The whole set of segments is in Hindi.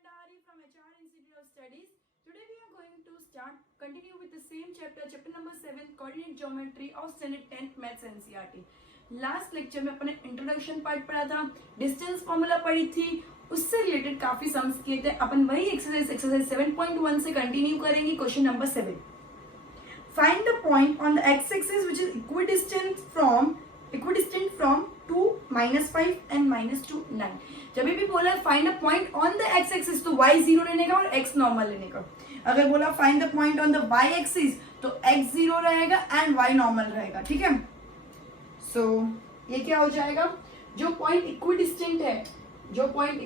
Bhandari from HR Institute of Studies. Today we are going to continue with the same chapter number 7, coordinate geometry of standard 10th maths NCERT. Last lecture में अपने इंट्रोडक्शन पार्ट पढ़ा था, डिस्टेंस फॉर्मूला पढ़ी थी, उससे रिलेटेड काफी सम्स किए थे। अपन वही एक्सरसाइज 7.1 से कंटिन्यू करेंगे। Question number 7, find the point on the x axis which is equidistant from 2, -5 and -2, 9। जब भी बोला find the point on the x axis तो y 0 लेने का और x नॉर्मल लेने का। अगर बोला find the point on the y axis तो x 0 रहेगा एंड y नॉर्मल रहेगा। ठीक है, सो ये क्या हो जाएगा, जो पॉइंट इक्विडिस्टेंट है, the point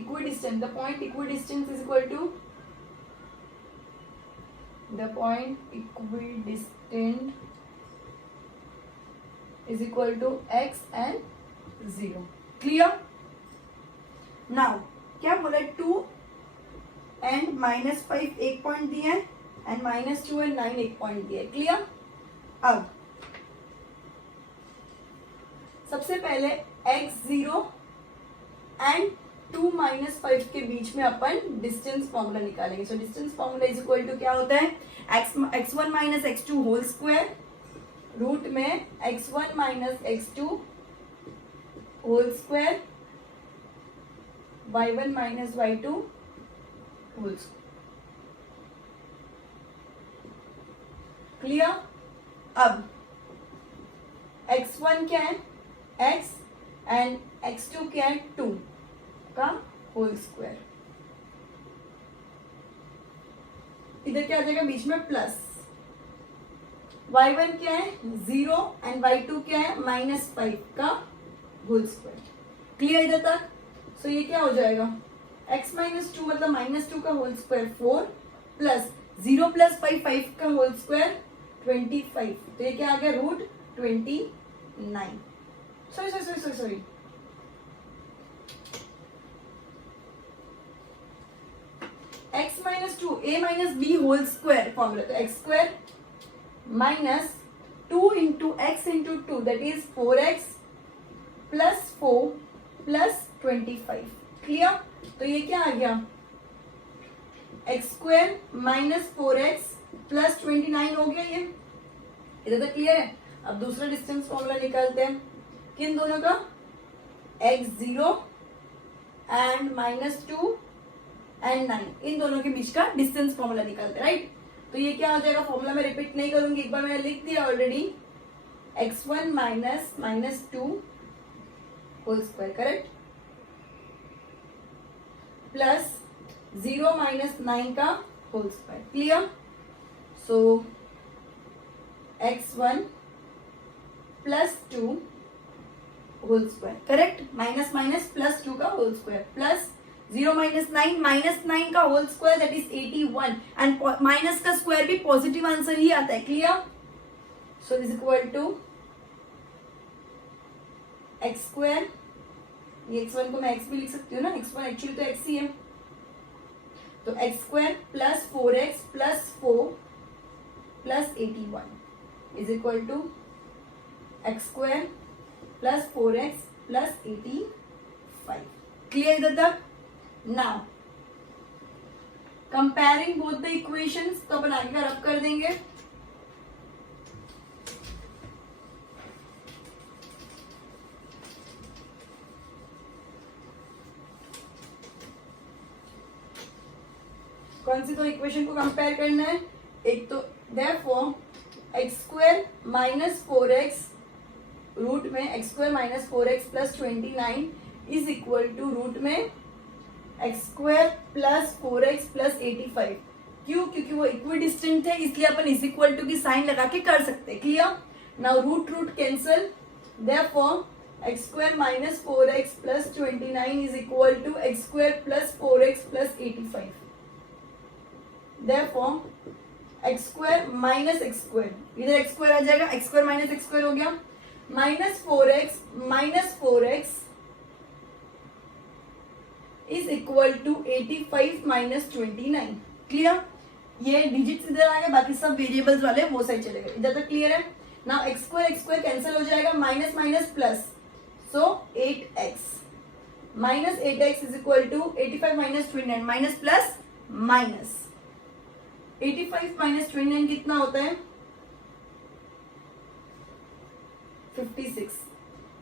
equidistant is equal to x and 0। Clear. Now क्या बोला, 2 and -5 एक पॉइंट दिया है एंड -2 and 9 एक पॉइंट दिया है। क्लियर। अब सबसे पहले x0 एंड 2 -5 के बीच में अपन डिस्टेंस फॉर्मूला निकालेंगे। So distance formula is equal to क्या होता है, x1 - x2 whole square root में x1 - x2 whole square y1 - y2 whole square. Clear. अब x1 क्या है, x एंड x2 क्या है, 2 का होल स्क्वायर। इधर क्या आ जाएगा, बीच में प्लस। y1 क्या है, 0 एंड y2 क्या है, -5 का होल स्क्वायर। क्लियर इधर तक। सो ये क्या हो जाएगा, x - 2 मतलब -2 का होल स्क्वायर 4 प्लस 0 + 5 का होल स्क्वायर 25। तो ये क्या आ गया, √29। Sorry x - 2 a - b whole square formula, तो x² - 2 × x × 2 that is 4x + 4 + 25। Clear. तो ये क्या आ गया, x² - 4x + 29 हो गया। ये इधर तक क्लियर है। अब दूसरा डिस्टेंस फॉर्मूला निकालते हैं, किन दोनों का, x0 एंड -2 एंड 9, इन दोनों के बीच का डिस्टेंस फॉर्मूला निकालते हैं। राइट। तो ये क्या हो जाएगा, फॉर्मूला में रिपीट नहीं करूंगी, एक बार मैंने लिख दिया already, x1 - -2 whole square correct plus 0 - 9 का whole square. Clear. So x1 + 2 whole square correct, minus plus 2 का होल स्क्वायर प्लस 0 - 9 का whole square that is 81 and minus का स्क्वायर भी पॉजिटिव आंसर ही आता है। Clear. So is equal to x², ये x1 को मैं x भी लिख सकती हूँ ना, x1 एक्चुअली तो x ही है, तो x² + 4x + 4 + 81 is equal to x² + 4x + 85। Clear इधर तक। Now comparing both the equations, तो अपन आगे का रब कर देंगे। कौन सी दो इक्वेशन को कंपेयर करना है, एक तो देयरफॉर x² - 4x रूट में x² - 4x + 29 is equal to root में x² + 4x + 85। क्यों, क्योंकि वो इक्विडिस्टेंट है, इसलिए अपन इज इक्वल टू की साइन लगा के कर सकते हैं। Clear. Now root cancel, therefore x² - 4x + 29 is equal to x² + 4x + 85। Therefore, x² - x², इधर x² आ जाएगा, x² - x² हो गया, -4x is equal to 85 - 29। Clear. ये डिजिट्स इधर आ गए, बाकी सब वेरिएबल्स वाले वो साइड चले गए। इधर तक क्लियर है। नाउ x² कैंसिल हो जाएगा, minus plus, so 8x minus 8x is equal to 85 minus 29, minus plus minus 85 minus 29 कितना होता है 56.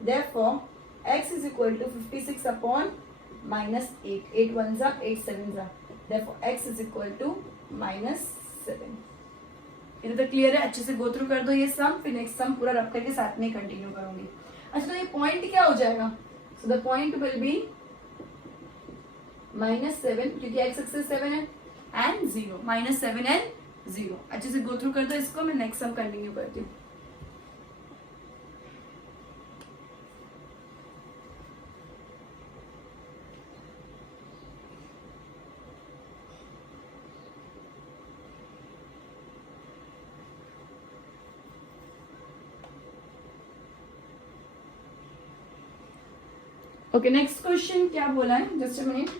Therefore, x is equal to 56 upon minus 8. 8 ones are 8 sevens are. Therefore, x is equal to minus 7. इधर तक क्लियर है? अच्छे से गो थ्रू कर दो ये सम, फिर नेक्स्ट सम पूरा रख करके साथ में कंटिन्यू करूंगी. अच्छा तो ये पॉइंट क्या हो जाएगा? So the point will be -7 क्योंकि x एक्सिस 7 है एंड 0. -7 एंड 0. अच्छे से गो थ्रू कर दो इसको, मैं नेक्स्ट सम कंटिन्यू करती हूँ. ओके नेक्स्ट क्वेश्चन क्या बोला है, just a minute.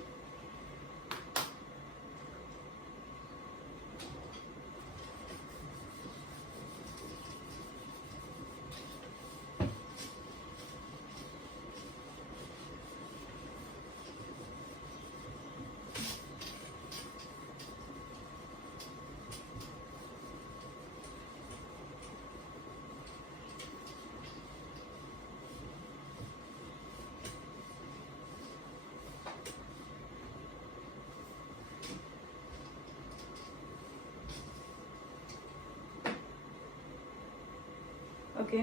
Okay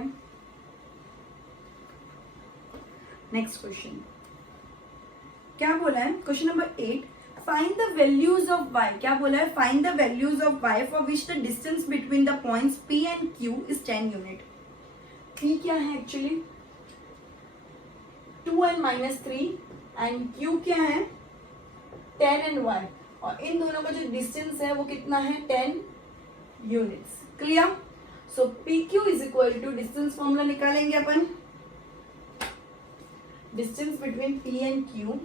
next question क्या बोला है, question number 8. Find the values of y. क्या बोला है? Find the values of y for which the distance between the points p and q is 10 unit. p क्या है एक्चुअली 2 and -3 एंड q क्या है 10 and y, और इन दोनों का जो डिस्टेंस है वो कितना है 10 units. Clear? So PQ is equal to distance formula निकालेंगे अपन. Distance between P and Q,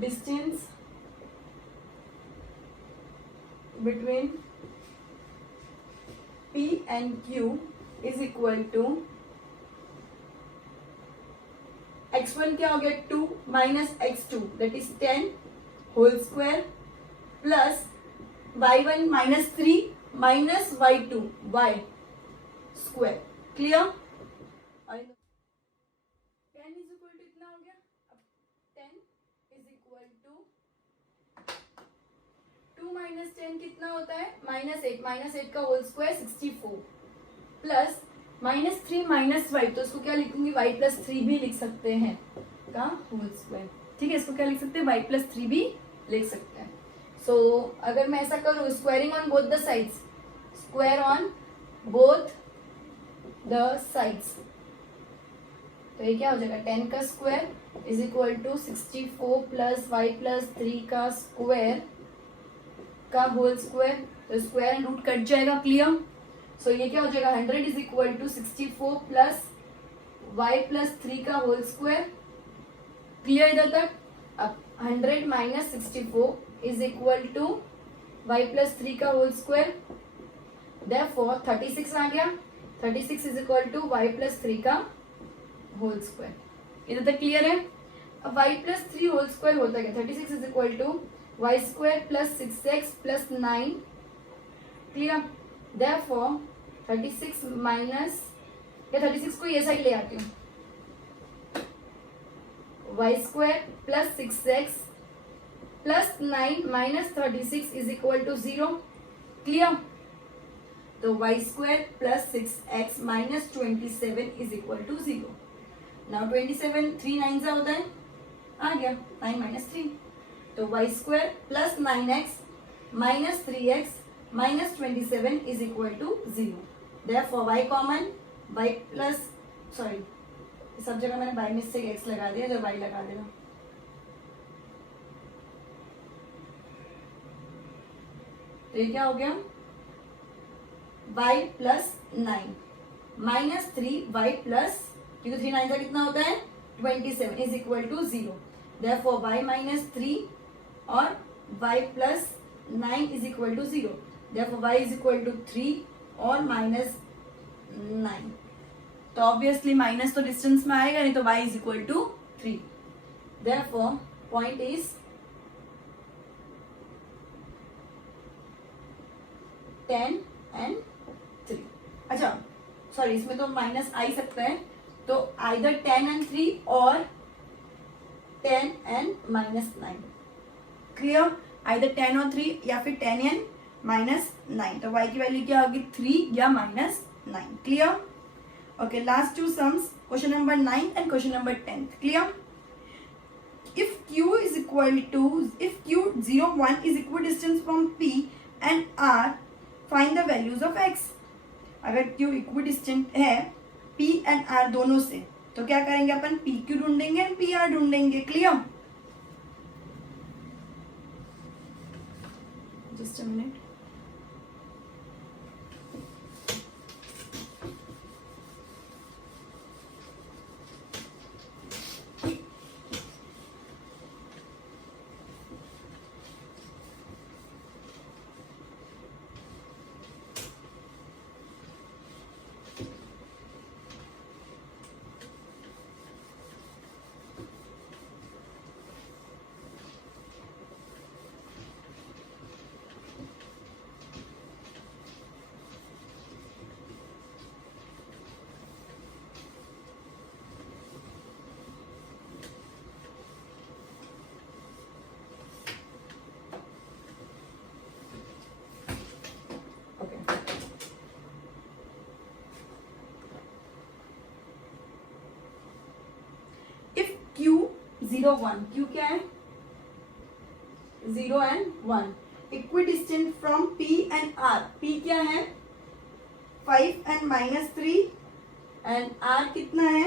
distance between P and Q is equal to x1 क्या हो गया 2 minus x2 that is 10 whole square plus y1 minus 3 minus y2 y square. Clear? 10 is equal to इतना हो गया. अब 10 इज इक्वल टू 2 माइनस 10 कितना होता है -8. -8 का whole square 64 plus -3 minus y, तो इसको क्या लिखूंगी y प्लस 3 भी लिख सकते हैं का होल स्क्वायर. ठीक है, इसको क्या लिख सकते हैं y प्लस 3 भी लिख सकते हैं. सो अगर मैं ऐसा करूं squaring on both the sides, square on both the sides, तो ये क्या हो जाएगा 10 का square is equal to 64 plus y plus 3 का स्क्वायर का होल स्क्वायर. तो स्क्वायर एंड रूट कट जाएगा. क्लियर? सो ये क्या हो जाएगा 100 is equal to 64 plus y plus 3 का होल स्क्वायर. क्लियर इधर तक? अब 100 minus 64 is equal to y plus 3 का होल स्क्वायर. therefore 36 आ गया. 36 is equal to y plus 3 का होल स्क्वायर. इधर तक क्लियर है? अब y plus 3 होल स्क्वायर होता है 36 is equal to y square plus 6x plus 9. Clear? therefore 36 minus या 36 को ये साइड ले आती हूँ, y square plus 6x plus 9 minus 36 is equal to 0. Clear? तो y square plus 6x minus 27 is equal to 0. Now 27 3 9 से होता है, आ गया 9 माइनस 3. तो y square plus 9x minus 3x minus 27 is equal to 0. Therefore y common, y plus sorry सब जगह मैंने बाय मिस्टेक x लगा दिया, जो y लगा देना. तो ये क्या हो गया y plus 9 minus 3y plus, क्योंकि 3 9 का कितना होता है 27 is equal to 0. Therefore y minus 3 और y plus 9 is equal to 0. Therefore y is equal to 3 और माइनस 9. तो ऑब्वियसली माइनस तो डिस्टेंस में आएगा नहीं, तो y is equal to 3. therefore point is 10 and 3. अच्छा सॉरी, इसमें तो माइनस आ ही सकता है, तो आइदर 10 and 3 और 10 and -9. क्लियर? आइदर 10 और 3 या फिर 10 and -9. तो y की वैल्यू क्या होगी? 3 या -9. Clear? Okay, last two sums, question number 9 and question number 10. Clear? if q is equal to, if q01 is equidistant from p and r, find the values of x. अगर q इक्विडिस्टेंट है p and r दोनों से, तो क्या करेंगे अपन? pq ढूंढेंगे एंड pr ढूंढेंगे. Clear? Just a minute. Q01, Q क्या है? 0 and 1. Equidistant from P and R. P क्या है? 5 and -3 and R कितना है?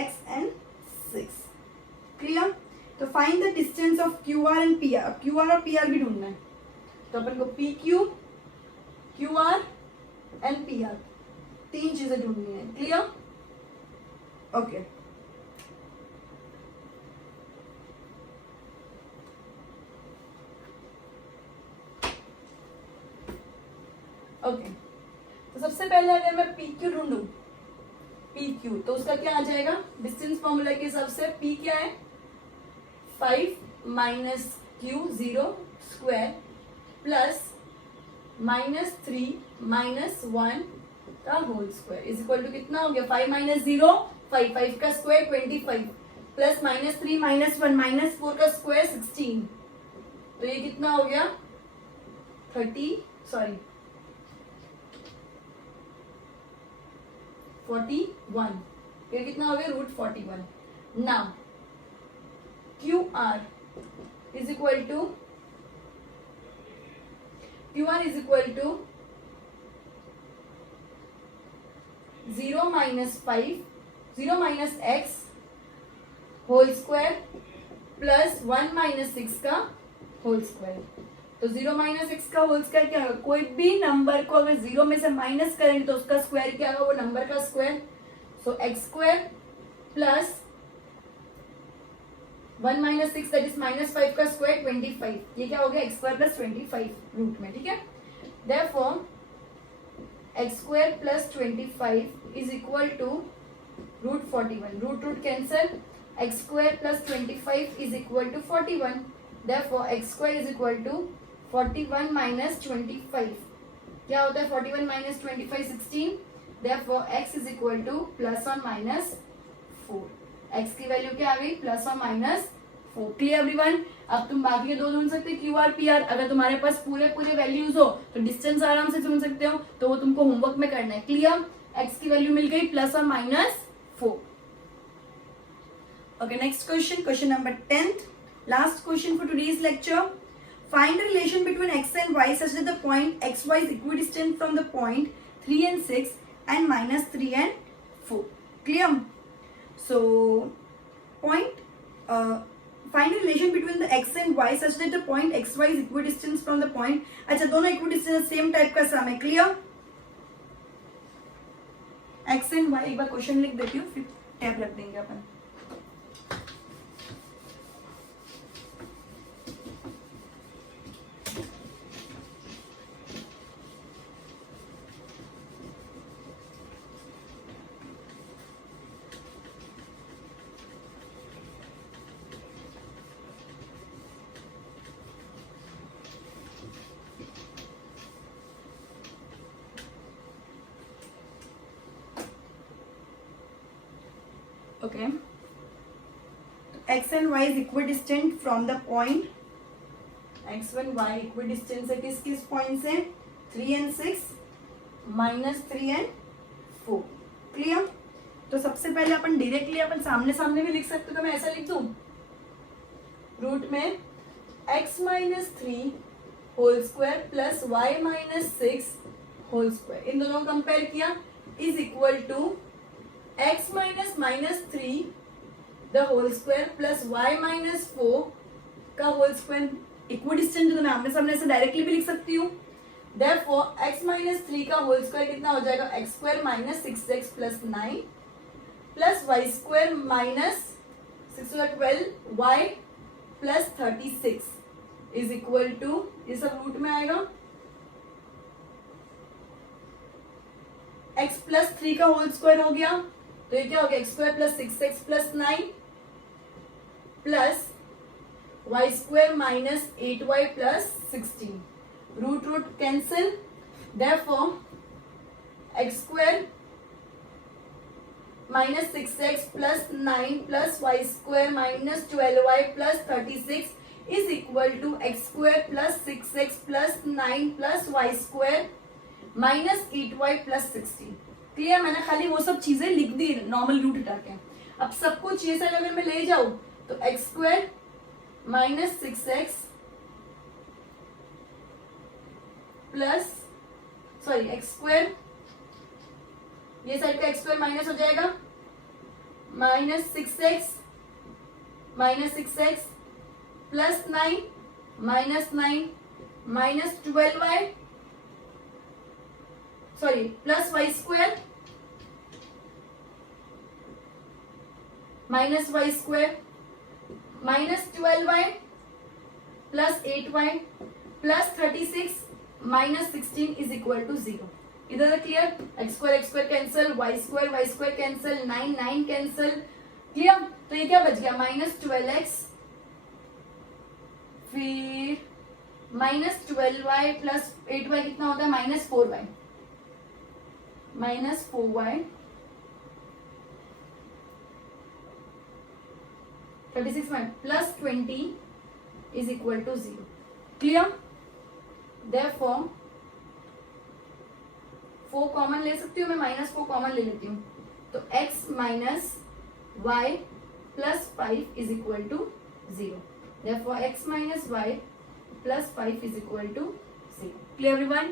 X and 6. क्लियर? तो find the distance of QR and PR. अब QR और PR भी ढूंढना है, तो अपन को PQ, QR and PR तीन चीजें ढूंढनी है. क्लियर? ओके. ओके, तो सबसे पहले अगर मैं PQ ढूंढूं, PQ, तो उसका क्या आ जाएगा? डिस्टेंस फॉर्मूला के हिसाब से P क्या है? 5 - Q 0 स्क्वायर प्लस -3 - 1 का whole square is equal to कितना हो गया? 5 - 0 5, 5 का स्क्वायर 25 प्लस -3 - 1 -4 का स्क्वायर 16. तो ये कितना हो गया? 41. ये कितना हो गया? √41. Now QR is equal to 0 - 5 0 - x whole square plus 1 - 6 का होल स्क्वायर. तो 0 - x का होल स्क्वायर क्या होगा? कोई भी नंबर को अगर 0 में से माइनस करेंगे तो उसका स्क्वायर क्या होगा? वो नंबर का square. So x square plus 1 - 6 that is -5 का स्क्वायर 25. ये क्या हो गया? x स्क्वायर प्लस 25 रूट में. ठीक है? Therefore x square plus 25 is equal to √41. Root cancel. x square plus 25 is equal to 41. Therefore x square is equal to 41 minus 25. क्या होता है 41 minus 25? 16. Therefore x is equal to plus or minus 4. x की वैल्यू क्या आ गई? प्लस और माइनस 4. Clear everyone? अब तुम बाकी के दो ढूंढ सकते हो, QR PR. अगर तुम्हारे पास पूरे वैल्यूज हो तो डिस्टेंस आराम से ढूंढ सकते हो, तो वो तुमको होमवर्क में करना है. क्लियर? x की वैल्यू मिल गई प्लस और minus 4. Okay, next question, question number 10th. Last question for today's lecture. Find the relation between x and y such that the point xy is equidistant from the point 3 and 6 and -3 and 4. Clear? So, find the relation between the x and y such that the point xy is equidistant from the point. अच्छा, दोनों equidistant सेम टाइप का सम है. क्लियर? x and y एक बार क्वेश्चन लिख देती हूँ, फिर टैब रख देंगे अपन. Okay, x and y is equidistant from the point, x and y equidistant है किस किस पॉइंट से, 3 and 6 माइनस 3 and 4. क्लियर? तो सबसे पहले अपन डायरेक्टली अपन सामने सामने भी लिख सकते, तो मैं ऐसा लिख दूं, रूट में x minus 3 whole square plus y minus 6 whole square, इन दोनों को कंपेयर किया, is equal to x minus minus 3 the whole square plus y minus 4 का होल स्क्वायर. इक्विडिस्टेंट तो मैं आमने सामने से डायरेक्टली भी लिख सकती हूँ. Therefore x माइनस 3 का होल स्क्वायर कितना हो जाएगा, x square minus 6x plus 9 plus y square minus 6 12 y plus 36 is equal to, ये सब रूट में आएगा, x प्लस 3 का होल स्क्वायर हो गया, तो ये क्या हो गया, x square plus 6x plus 9 plus y square minus 8y plus 16. Root root cancel, therefore x square minus 6x plus 9 plus y square minus 12y plus 36 is equal to x square plus 6x plus 9 plus y square minus 8y plus 16. Clear? मैंने खाली वो सब चीजें लिख दी नॉर्मल रूट हटा के. अब सब कुछ ये साइड अगर मैं ले जाऊं तो x square minus 6x plus sorry x square, ये साइड का x स्क्वायर माइनस हो जाएगा, minus 6x plus 9 minus 9 minus 12y sorry plus y square minus y square minus 12y plus 8y plus 36 minus 16 is equal to 0. इधर clear? x square cancel, y square cancel, 9 cancel. Clear? तो ये क्या बच गया, माइनस 12x फिर माइनस 12y प्लस 8y कितना होता है, माइनस 4y -4y 36 में plus 20 is equal to 0. Clear? Therefore 4 common ले सकती हूँ मैं, -4 कॉमन ले लेती हूँ, तो x minus y plus 5 is equal to 0. Therefore x minus y plus 5 is equal to 0. Clear everyone?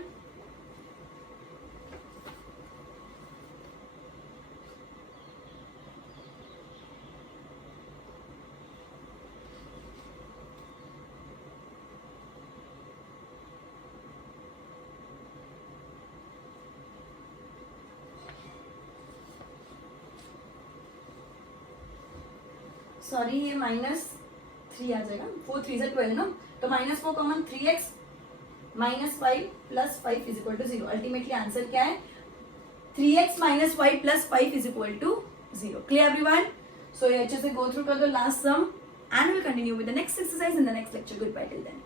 Sorry ये -3 आ जाएगा, 4 3 से 12 ना, तो -4 common 3x -5 plus 5 is equal to 0. Ultimately answer क्या है, 3x minus 5 plus 5 is equal to 0. Clear everyone? So ये अच्छे से गो थ्रू कर दो last sum and will continue with the next exercise in the next lecture. Goodbye till then.